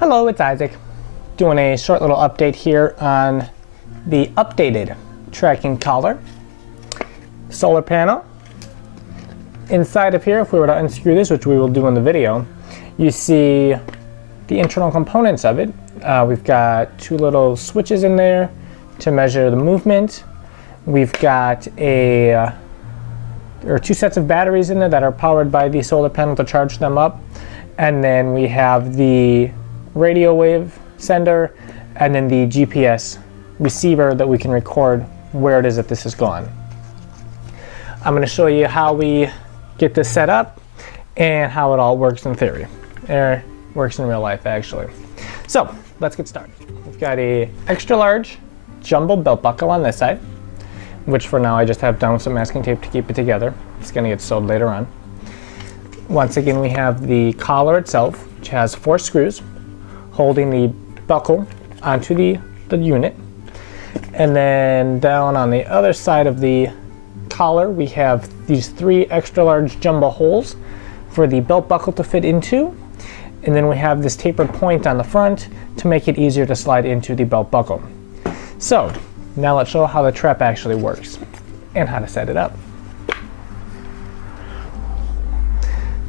Hello, it's Isaac, doing a short little update here on the updated tracking collar. Solar panel. Inside of here, if we were to unscrew this, which we will do in the video, you see the internal components of it. We've got two little switches in there to measure the movement. We've got two sets of batteries in there that are powered by the solar panel to charge them up. And then we have the radio wave sender and then the GPS receiver that we can record where it is that this has gone. I'm going to show you how we get this set up and how it all works in theory. It works in real life, actually. So let's get started. We've got a extra large jumbo belt buckle on this side, which for now I just have done with some masking tape to keep it together. It's going to get sewed later on. Once again, we have the collar itself, which has 4 screws holding the buckle onto the unit. And then down on the other side of the collar, we have these 3 extra large jumbo holes for the belt buckle to fit into. And then we have this tapered point on the front to make it easier to slide into the belt buckle. So now let's show how the trap actually works and how to set it up.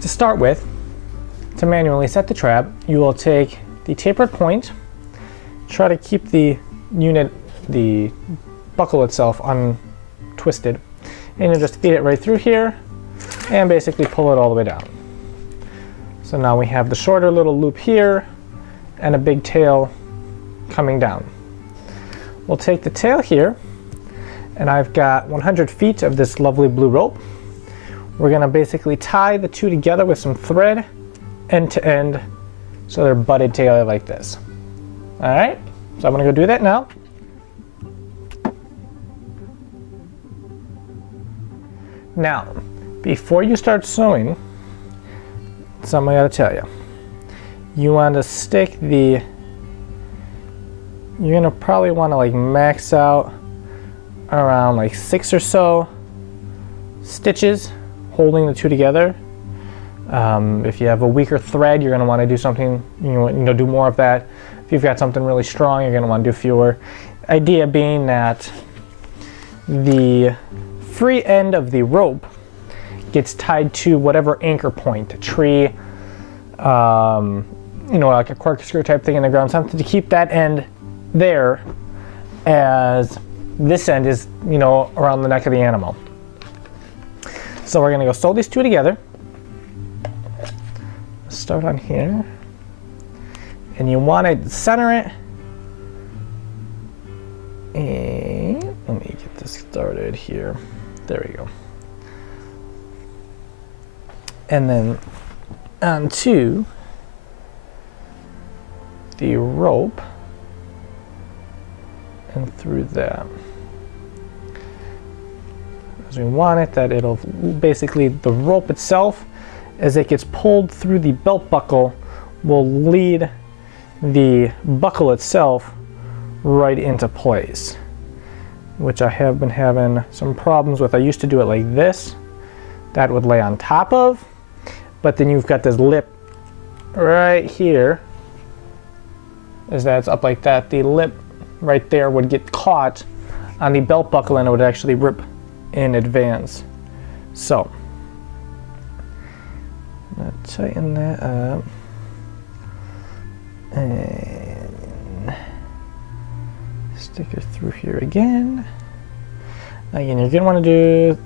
To start with, to manually set the trap, you will take the tapered point, try to keep the buckle itself untwisted, and you'll just feed it right through here and basically pull it all the way down. So now we have the shorter little loop here and a big tail coming down. We'll take the tail here, and I've got 100 feet of this lovely blue rope. We're going to basically tie the two together with some thread end to end so they're butted together like this. Alright, so I'm going to go do that now. Now, before you start sewing, something I got to tell you. You want to stick you're going to probably want to like max out around like 6 or so stitches holding the two together. If you have a weaker thread, you're going to want to do something, do more of that. If you've got something really strong, you're going to want to do fewer. Idea being that the free end of the rope gets tied to whatever anchor point, a tree, like a corkscrew type thing in the ground, something to keep that end there as this end is, around the neck of the animal. So we're going to go sew these two together. Start on here, and you want to center it. And let me get this started here. There we go. And then onto the rope and through that. As we want it, that it'll basically, the rope itself, as it gets pulled through the belt buckle, will lead the buckle itself right into place, which I have been having some problems with. I used to do it like this, that would lay on top of, but then you've got this lip right here. As that's up like that, the lip right there would get caught on the belt buckle and it would actually rip in advance. So tighten that up and stick it through here again. Again, you're gonna want to do,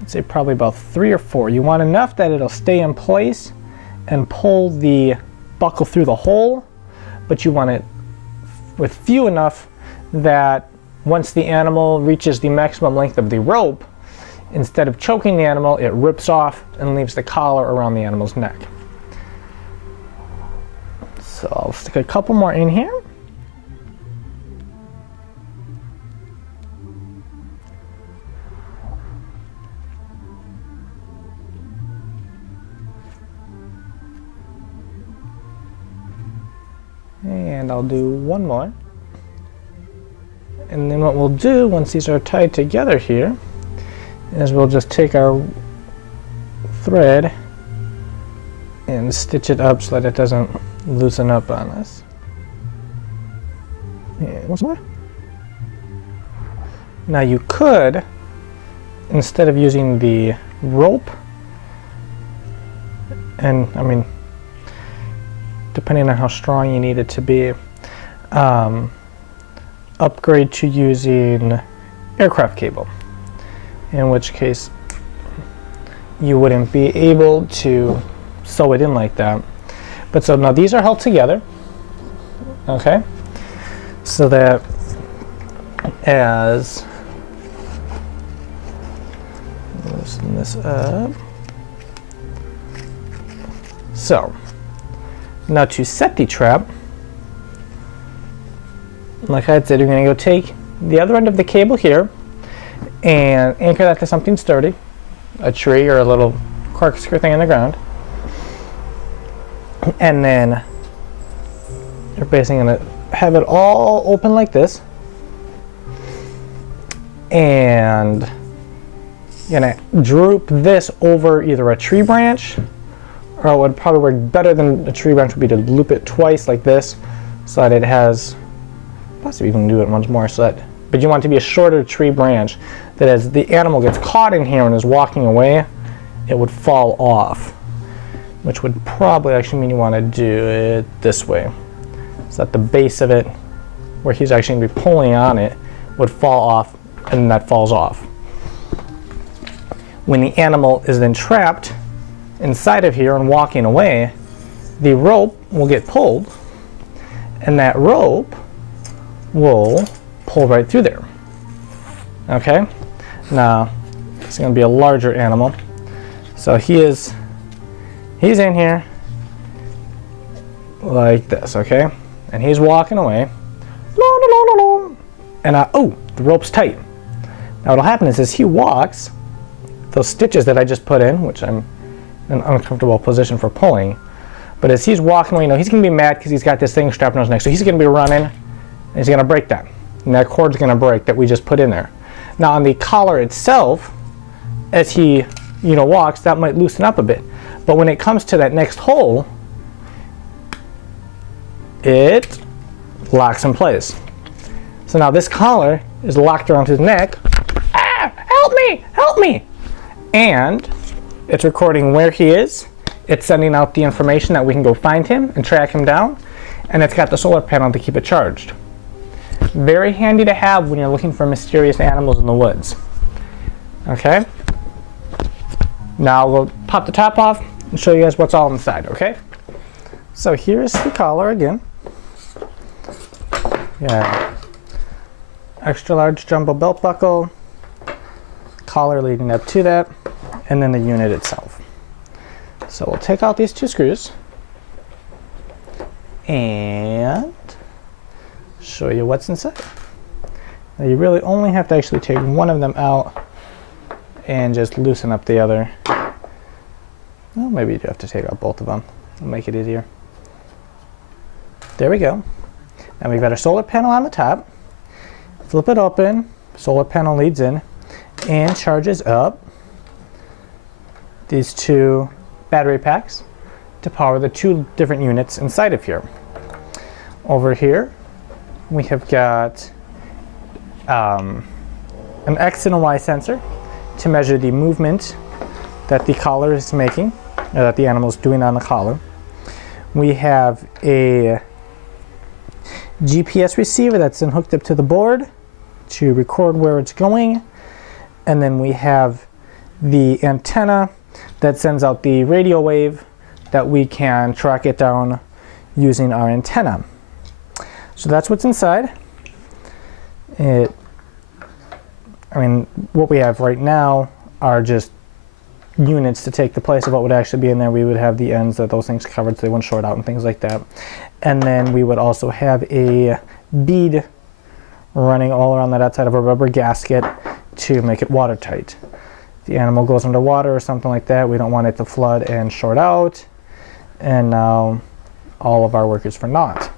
I'd say probably about 3 or 4. You want enough that it'll stay in place and pull the buckle through the hole, but you want it with few enough that once the animal reaches the maximum length of the rope, instead of choking the animal, it rips off and leaves the collar around the animal's neck. So I'll stick a couple more in here. And I'll do one more. And then what we'll do once these are tied together here is we'll just take our thread and stitch it up so that it doesn't loosen up on this. And once more. Now you could, instead of using the rope, and I mean, depending on how strong you need it to be, upgrade to using aircraft cable, in which case you wouldn't be able to sew it in like that. But so now these are held together, okay, so that as loosen this up. So now to set the trap, like I said, you're going to go take the other end of the cable here and anchor that to something sturdy, a tree or a little corkscrew thing in the ground, and then you're basically going to have it all open like this, and you're going to droop this over either a tree branch, or what would probably work better than a tree branch would be to loop it twice like this, so that it has, possibly even do it once more, so that, but you want it to be a shorter tree branch that as the animal gets caught in here and is walking away, it would fall off, which would probably actually mean you want to do it this way, so that the base of it, where he's actually going to be pulling on it, would fall off, and that falls off. When the animal is then trapped inside of here and walking away, the rope will get pulled, and that rope will pull right through there. Okay, now it's going to be a larger animal, so he's in here like this, okay, and he's walking away, and oh, the rope's tight. Now what'll happen is as he walks, those stitches that I just put in, which I'm in an uncomfortable position for pulling, but as he's walking away, you know, he's going to be mad because he's got this thing strapped on his neck, so he's going to be running, and he's going to break that, and that cord's going to break that we just put in there. Now on the collar itself, as he, you know, walks, that might loosen up a bit, but when it comes to that next hole, it locks in place. So now this collar is locked around his neck. Ah, help me, help me! And it's recording where he is. It's sending out the information that we can go find him and track him down, and it's got the solar panel to keep it charged. Very handy to have when you're looking for mysterious animals in the woods. Okay? Now we'll pop the top off and show you guys what's all inside, okay? So here's the collar again. Yeah. Extra large jumbo belt buckle, collar leading up to that, and then the unit itself. So we'll take out these two screws and show you what's inside. Now you really only have to actually take one of them out and just loosen up the other. Well, maybe you do have to take out both of them. It'll make it easier. There we go. Now we've got our solar panel on the top. Flip it open, solar panel leads in and charges up these two battery packs to power the two different units inside of here. Over here we have got an X and a Y sensor to measure the movement that the collar is making, or that the animal is doing on the collar. We have a GPS receiver that's then hooked up to the board to record where it's going, and then we have the antenna that sends out the radio wave that we can track it down using our antenna. So that's what's inside. I mean, what we have right now are just units to take the place of what would actually be in there. We would have the ends of those things covered so they wouldn't short out and things like that. And then we would also have a bead running all around that outside of a rubber gasket to make it watertight. If the animal goes underwater or something like that, we don't want it to flood and short out. And now all of our work is for naught.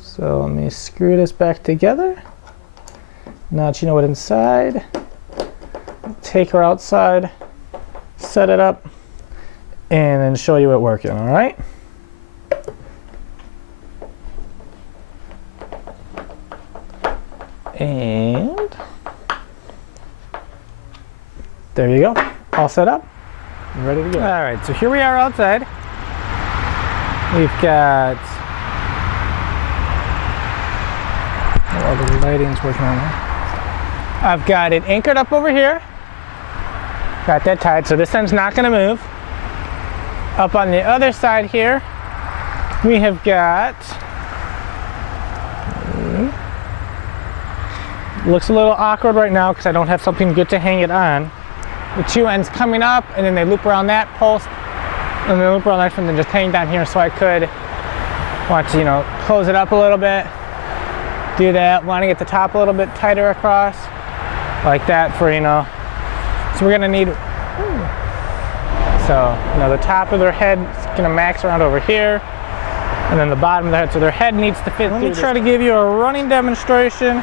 So let me screw this back together. Now that you know what inside, take her outside, set it up, and then show you it working, all right? And there you go, all set up, ready to go. All right, so here we are outside. We've got, oh, the lighting's working on there. I've got it anchored up over here. Got that tied, so this end's not gonna move. Up on the other side here, we have got, looks a little awkward right now because I don't have something good to hang it on. The two ends coming up, and then they loop around that post, and they loop around that and then just hang down here, so I could want to, you know, close it up a little bit, do that, want to get the top a little bit tighter across, like that for, you know, so we're gonna need, so, you know, the top of their head is gonna max around over here, and then the bottom of their head, so their head needs to fit. Let me try to give you a running demonstration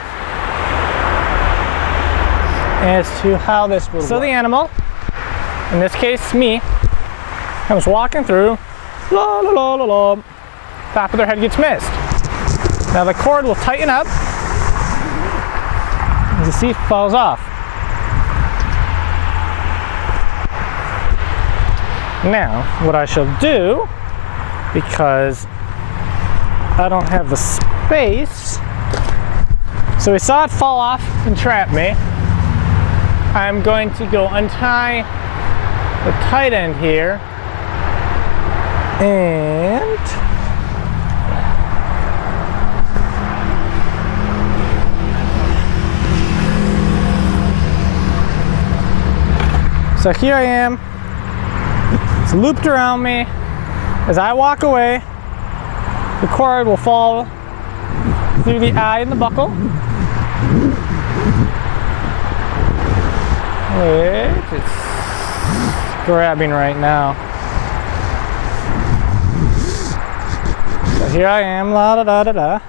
as to how this will work. So the animal, in this case me, comes walking through, la la la la la, top of their head gets missed. Now the cord will tighten up, as you see, it falls off. Now, what I shall do, because I don't have the space, so we saw it fall off and trap me. I'm going to go untie the tight end here, and so here I am. It's looped around me. As I walk away, the cord will fall through the eye and the buckle. Wait, it's grabbing right now. So here I am, la da da da da.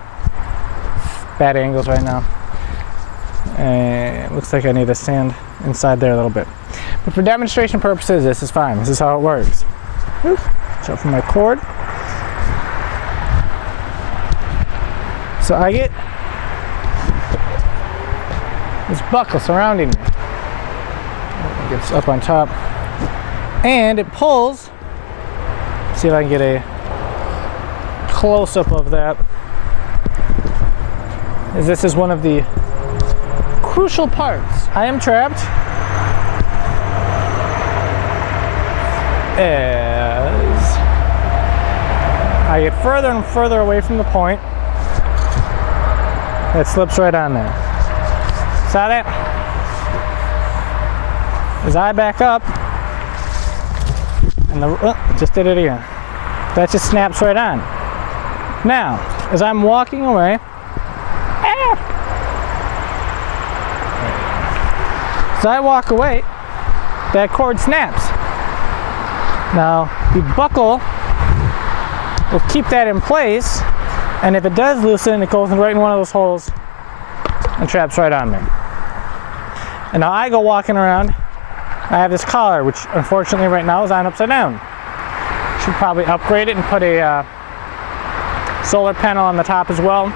Bad angles right now. And it looks like I need to stand inside there a little bit. But for demonstration purposes, this is fine. This is how it works. So for my cord. So I get this buckle surrounding me. It gets up on top. And it pulls. See if I can get a close-up of that. As this is one of the crucial parts. I am trapped. As I get further and further away from the point, it slips right on there. Saw that? As I back up, and just did it again. That just snaps right on. Now, as I'm walking away, as I walk away, that cord snaps. Now, the buckle will keep that in place, and if it does loosen, it goes right in one of those holes and traps right on me. And now I go walking around. I have this collar, which unfortunately right now is on upside down. Should probably upgrade it and put a solar panel on the top as well,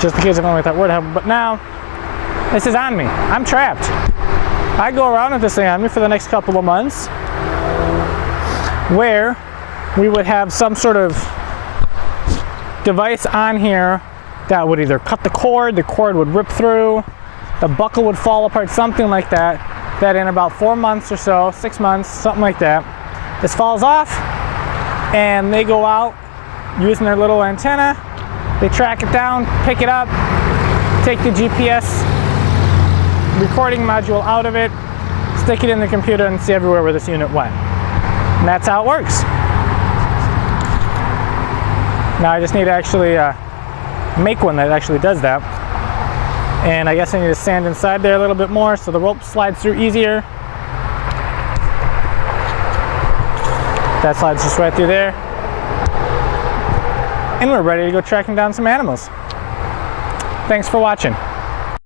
just in case I don't let that word happen. But now, this is on me. I'm trapped. I go around with this thing on me for the next couple of months, where we would have some sort of device on here that would either cut the cord would rip through, the buckle would fall apart, something like that, that in about 4 months or so, 6 months, something like that, this falls off, and they go out using their little antenna, they track it down, pick it up, take the GPS recording module out of it, stick it in the computer, and see everywhere where this unit went. And that's how it works. Now I just need to actually make one that actually does that. And I guess I need to sand inside there a little bit more so the rope slides through easier. That slides just right through there. And we're ready to go tracking down some animals. Thanks for watching.